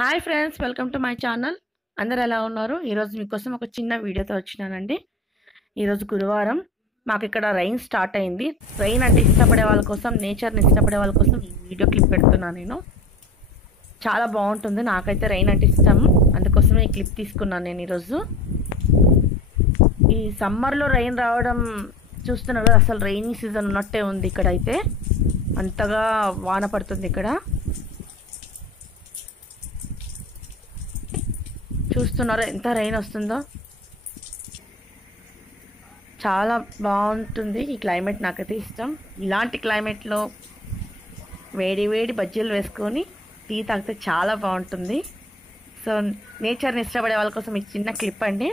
Hi friends, welcome to my channel. అందరూ ఎలా ఉన్నారు? ఈరోజు మీకోసం ఒక చిన్న వీడియోతో వచ్చినానండి. ఈరోజు గురువారం. మాకిక్కడ రైన్ స్టార్ట్ అయింది. రైన్ అంటే ఇష్టపడే వాళ్ళ కోసం, నేచర్ని ఇష్టపడే వాళ్ళ కోసం ఈ వీడియో క్లిప్ పెడుతున్నాను నేను. చాలా బాగుంటుంది. నాకైతే రైన్ అంటే ఇష్టం. అందుకోసమే ఈ క్లిప్ తీసుకున్నాను నేను ఈరోజు. ఈ సమ్మర్లో రైన్ రావడం చూస్తున్నారు కదా, అసలు రైనీ సీజన్ ఉన్నట్టే ఉంది ఇక్కడైతే. అంతగా వాన పడుతుంది ఇక్కడ. చూస్తున్నారా ఎంత రైన్ వస్తుందో. చాలా బాగుంటుంది ఈ క్లైమేట్. నాకైతే ఇష్టం. ఇలాంటి క్లైమేట్లో వేడి వేడి బజ్జీలు వేసుకొని టీ తాగితే చాలా బాగుంటుంది. సో నేచర్ని ఇష్టపడే వాళ్ళ కోసం ఈ చిన్న క్లిప్ అండి.